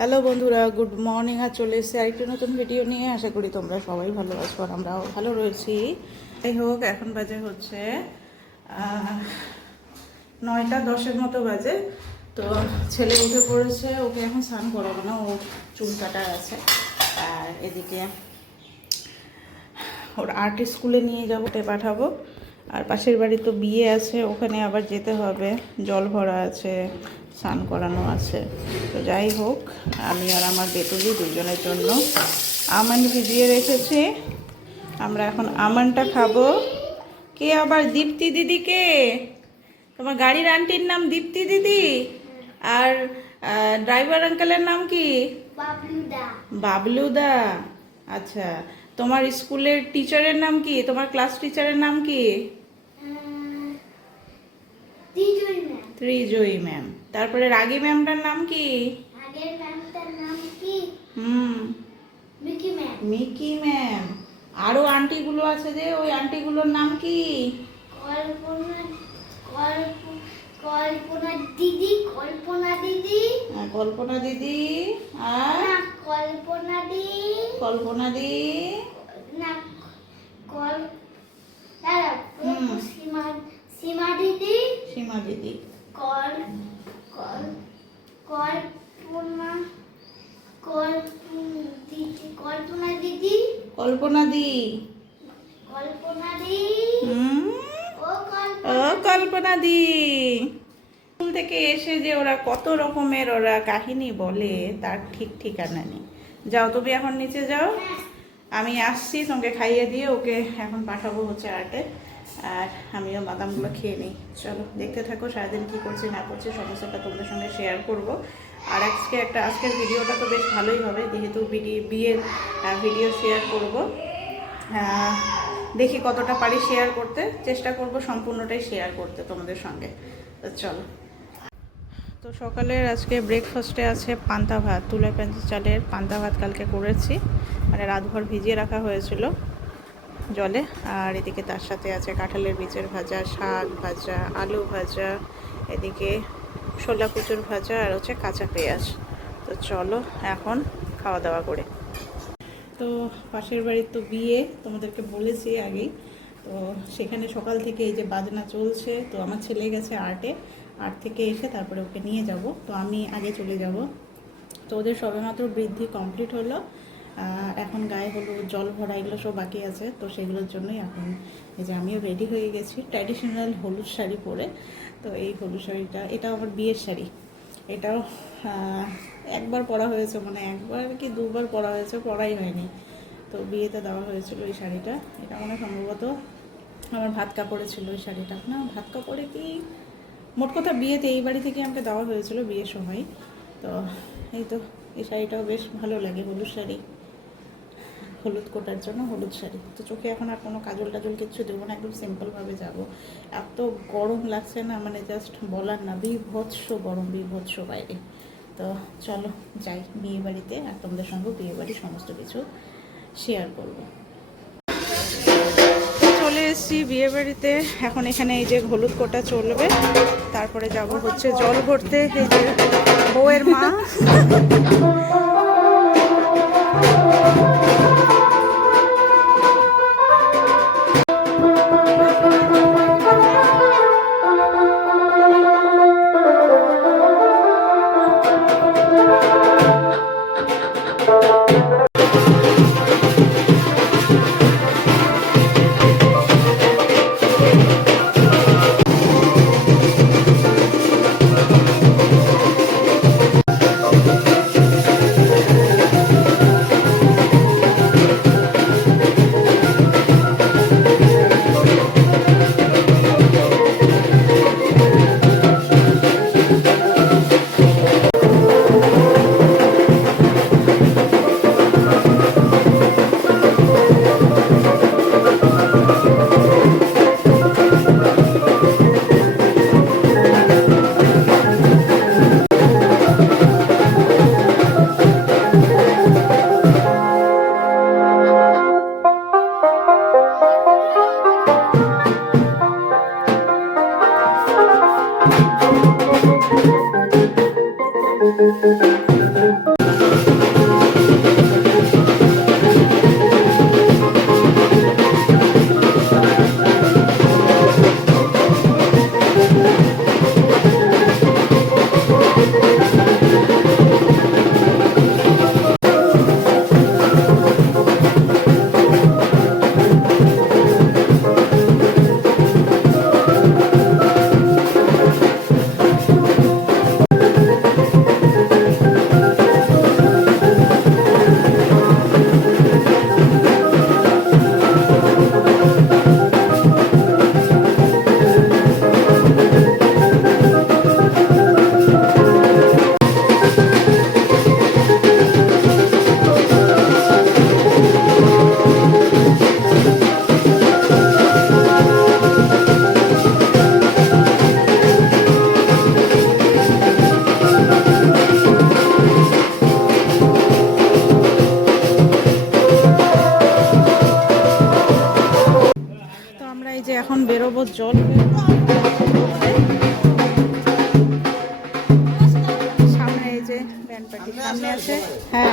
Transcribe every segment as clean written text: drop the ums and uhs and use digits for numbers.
Hello বন্ধুরা, good morning. আর চলে এসেছি আরেকটি নতুন ভিডিও নিয়ে। আশা করি তোমরা সবাই ভালো আছো আর আমরাও ভালো রয়েছি। যাই হোক, এখন বাজে হচ্ছে 9:10 মতো বাজে। তো ছেলে উঠে পড়েছে, ওকে এখন স্নান করাবো না, ওর চুল কাটা আছে। আর এদিকে ওর আর্ট স্কুলে নিয়ে যাবো, পাঠাবো। আর পাশের বাড়ি তো বিয়ে আছে, ওখানে আবার যেতে হবে, জল ভরা আছে, স্নান করানো আছে। তো যাই হোক, আমি আর আমার বেটুলি দুজনের জন্য আমন্ড ভিজিয়ে রেখেছি। আমরা এখন আমন্ডটা খাবো। কে আবার? দীপ্তি দিদি। কে তোমার গাড়ির আন্টির নাম? দীপ্তি দিদি। আর ড্রাইভার আঙ্কেলের নাম কি? বাবলুদা। বাবলুদা। আচ্ছা, তোমার স্কুলের টিচারের নাম কি? তোমার ক্লাস টিচারের নাম কি? ত্রিজয়ী ম্যাম। তারপরে রাগী ম্যামটার নাম কি? আগের ম্যামটার নাম কি? Mickey ma'am. Mickey ma'am. আরো আন্টিগুলো আছে যে, ওই আন্টিগুলোর নাম কি? কল্পনা কল্পনা দিদি। কল্পনা দিদি। কল্পনা দিদি। আর কল্পনা দি। কল্পনা দি। না, সীমা সীমা দিদি। সীমা দিদি। কল্পনা কল্পনা দিদি। কল্পনা দি। কল্পনা দি। ও কল্পনা দি। স্কুল থেকে এসে যে ওরা কত রকমের ওরা কাহিনী বলে, তার ঠিক ঠিকানা নেই। যাও, তুমি এখন নিচে যাও, আমি আসছি, তোমাকে খাইয়ে দিয়ে ওকে এখন পাঠাবো হচ্ছে আর্টে। আর আমিও বাদামগুলো খেয়ে নিই। চলো, দেখতে থাকো সারাদিন কী করছি না করছি, সমস্তটা তোমাদের সঙ্গে শেয়ার করব। আর আজকের ভিডিওটা তো বেশ ভালোই হবে, যেহেতু বিয়ের ভিডিও শেয়ার করব। দেখি কতটা পারি শেয়ার করতে, চেষ্টা করব সম্পূর্ণটাই শেয়ার করতে তোমাদের সঙ্গে। তো চলো। তো সকালের আজকে ব্রেকফাস্টে আছে পান্তা ভাত, তুলা পেঁয়াজি চালের পান্তা ভাত কালকে করেছি, মানে রাতভর ভিজিয়ে রাখা হয়েছিল জলে। আর এদিকে তার সাথে আছে কাঁঠালের বীজের ভাজা, শাক ভাজা, আলু ভাজা, এদিকে ছোলা কুচুর ভাজা, আর হচ্ছে কাঁচা পেঁয়াজ। তো চলো এখন খাওয়া দাওয়া করে। তো পাশের বাড়ির তো বিয়ে, তোমাদেরকে বলেছি আগেই। তো সেখানে সকাল থেকে এই যে বাজনা চলছে। তো আমার ছেলে গেছে আর্ট থেকে এসে তারপরে ওকে নিয়ে যাব। তো আমি আগে চলে যাব। তো ওদের সবেমাত্র বৃদ্ধি কমপ্লিট হলো। এখন গায়ে হলুদ, জল ভরা, এগুলো সব বাকি আছে। তো সেগুলোর জন্যই এখন এই যে আমিও রেডি হয়ে গেছি ট্র্যাডিশনাল হলুদ শাড়ি পরে। তো এই হলুদ শাড়িটা, এটাও আমার বিয়ের শাড়ি। এটাও একবার পরা হয়েছে, মানে একবার কি দুবার পরা হয়েছে, পরাই হয়নি। তো বিয়েতে দেওয়া হয়েছিল এই শাড়িটা। এটা মানে সম্ভবত আমার ভাত কাপড়ে ছিল এই শাড়িটা। না, ভাত কাপড়ে কি, মোট কথা বিয়েতে এই বাড়ি থেকে আমাকে দেওয়া হয়েছিল বিয়ের সময়। তো এই তো, এই শাড়িটাও বেশ ভালো লাগে, হলুদ শাড়ি, হলুদ কোটার জন্য হলুদ শাড়ি। তো চোখে এখন আর কোনো কাজল টাজল কিচ্ছু দেবো না, একদম সিম্পলভাবে যাব। এত গরম লাগছে না, মানে জাস্ট বলার না, বিভৎস গরম, বিভৎস বাইরে। তো চলো যাই বিয়ে বাড়িতে, আর তোমাদের সঙ্গে বিয়ে বাড়ির সমস্ত কিছু শেয়ার করবো। চলে এসেছি বিয়ে বাড়িতে। এখন এখানে এই যে হলুদ কোটা চলবে, তারপরে যাব হচ্ছে জল ভরতে। এই যে বউয়ের মা। জল হয়ে সামনে এই যে ব্যান্ড পার্টি সামনে আছে। হ্যাঁ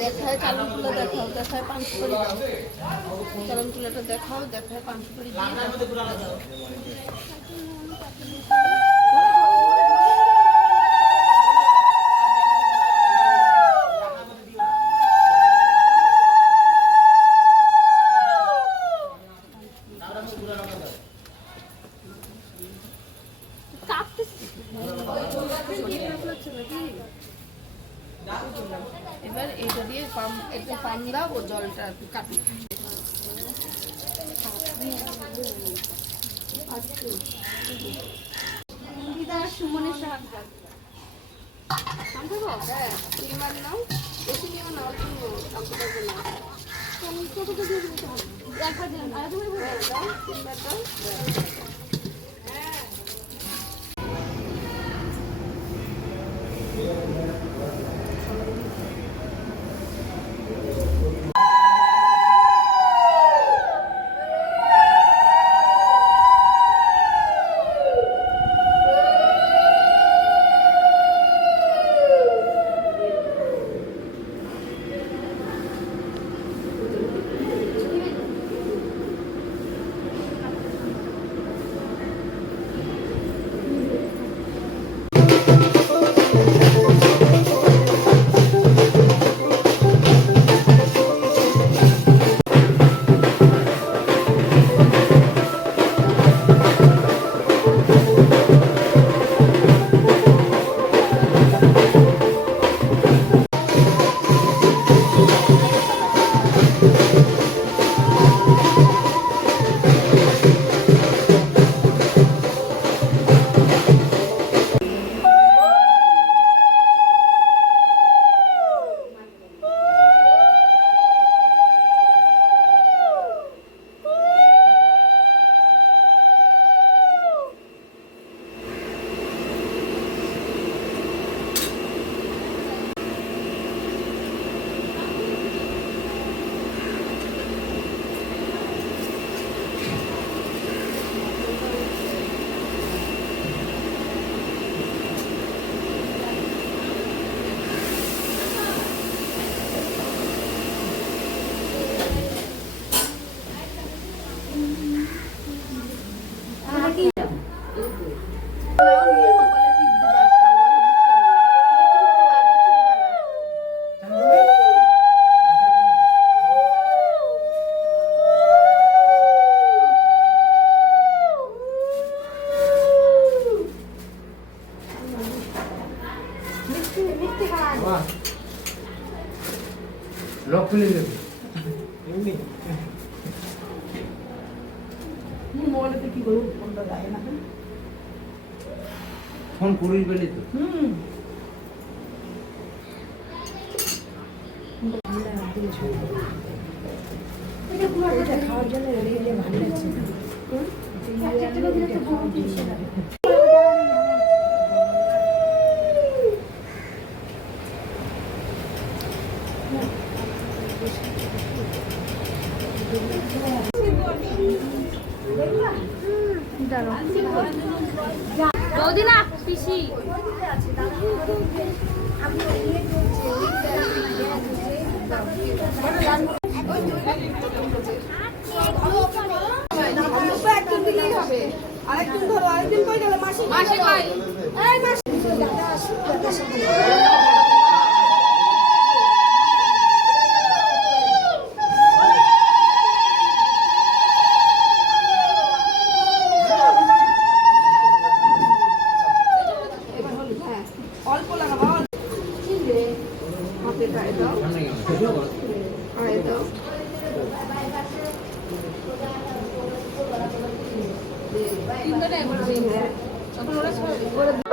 দেখায় চালন তুলে দেখাও, দেখায় 500 করে দাও। চালন তুলেটা দেখাও, দেখায় 500 করে দিয়ে দাও। এবার এটা দিয়ে একটু পাম দাও, ও জলটা একটু কাটি। সুমনের সাহায্য নাও, বেশি নিও না, একবার দিলাম আর দাও, তিনবার দাও। লক খুলে দেবে এমনি মোবাইলে কি করব ফোনটা যায় না ফোন করেই বলি তো এটা খাওয়ার জন্য রেলে ভালো লাগছে না বৌদি না পিসি একদিন দিলেই হবে আরেকদিন ধরো আরেকদিন কই গেল মাসি মাসে কই এই মাসি অল্প লাগাবো হাতে গায়ে দাও গায়ে দাও তিনজনে একবার তখন ওরা